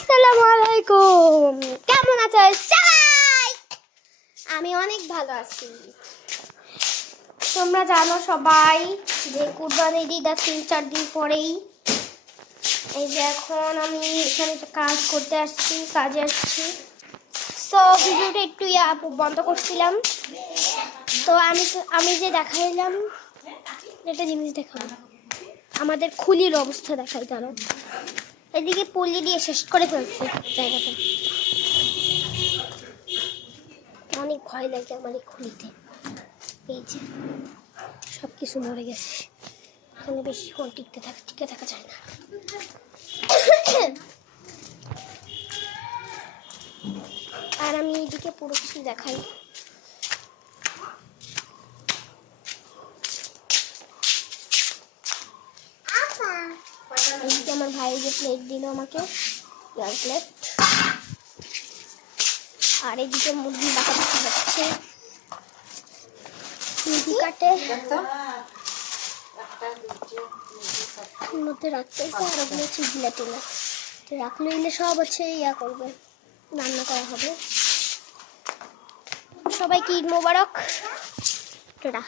আসসালামু আলাইকুম, কেমন আছো সবাই? আমি অনেক ভালো আছি। তোমরা জানো সবাই যে কুরবানির ঈদ আর 3-4 দিন পরেই। এই যে এখন আমি এখানে কাজ করতে আসছি, কাজে আসছি। তো ভিডিওটা একটু বন্ধ করছিলাম। তো আমি যে দেখাইলাম একটা জিনিস দেখাবো, আমাদের খুলির অবস্থা দেখাই। জানো এদিকে পল্লি দিয়ে শেষ করে ফেলছে জায়গাটা। অনেক ভয় লাগে আমার এই খুলিতে। এই যে সব কিছু মরে গেছে, এখানে বেশিক্ষণ টিকে থাকা যায় না। আর আমি এইদিকে পুরো কিছু দেখাই। এইদিকে আমার ভাই যে প্লেট দিল আমাকে, ইয়ার প্লেট। আর এইদিকে মুরগি বাঁকা দেখা যাচ্ছে, মুরগি কাটে মধ্যে রাখতে আর ওগুলো হচ্ছে গিলাটিনা রাখলে এলে সব হচ্ছে ইয়া করবে, রান্না করা হবে। সবাইকে ঈদ মোবারক। টাটা।